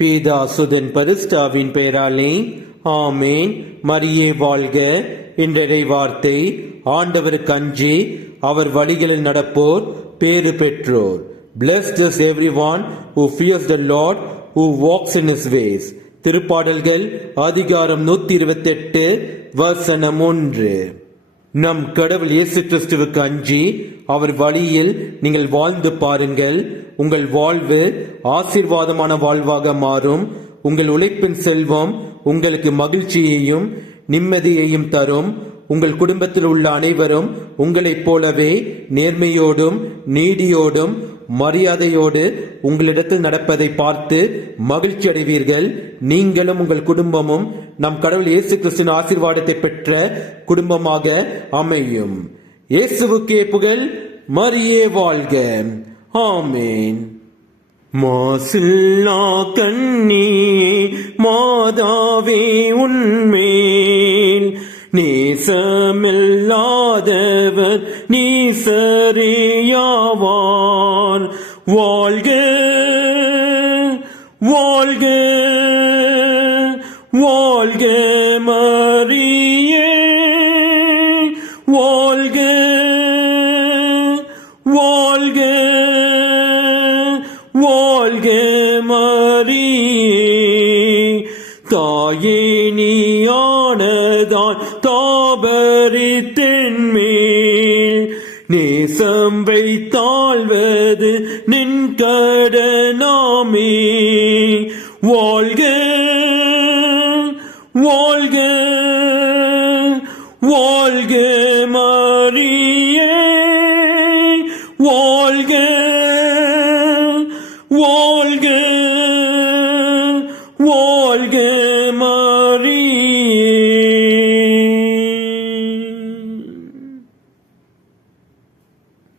பிதா சுதன் பரிசுத்தாவின் பெயராலே ஆமேன். மரியே வாழ்க. இன்றைய வார்த்தை, ஆண்டவருக்கு அஞ்சி அவர் வழிகளில் நடப்போர் பேறு பெற்றோர். Blessed is everyone who fears the Lord, who walks in his ways. திருப்பாடல்கள் அதிகாரம் 128 வசனம் 1. நம் கடவுள் இயேசு கிறிஸ்துவுக்கு அஞ்சி அவர் வழியில் நீங்கள் வாழ்ந்து பாருங்கள். உங்கள் வாழ்வு ஆசீர்வாதமான வாழ்வாக மாறும். உங்கள் உழைப்பின் செல்வம் உங்களுக்கு மகிழ்ச்சியையும் நிம்மதியையும் தரும். உங்கள் குடும்பத்தில் உள்ள அனைவரும் உங்களைப் போலவே நேர்மையோடும் நீதியோடும் மரியாதையோடு உங்களிடத்தில் நடப்பதை பார்த்து மகிழ்ச்சி அடைவீர்கள். நீங்களும் உங்கள் குடும்பமும் நம் கடவுள் இயேசு கிறிஸ்துவின் ஆசீர்வாதத்தை பெற்ற குடும்பமாக அமையும். இயேசுவுக்கே புகழ். மரியே வாழ்க. ஆமேன். மாசில்லா கண்ணியே மாதாவே உன்மேல் நேசமில்லாதவர் நீசரியாவார். வாழ்க வாழ்க வாழ்க மரியே வாழ்க வாழ்க வாழ்க மரியே. தாயே நீயானதான் தாபரித்தென்மேல் நேசம் வைத்தாழ்வது நின் கடனாமே. வாழ்க வாழ்க வாழ்க மரியே வாழ்க வாழ்க வாழ்க மரியே.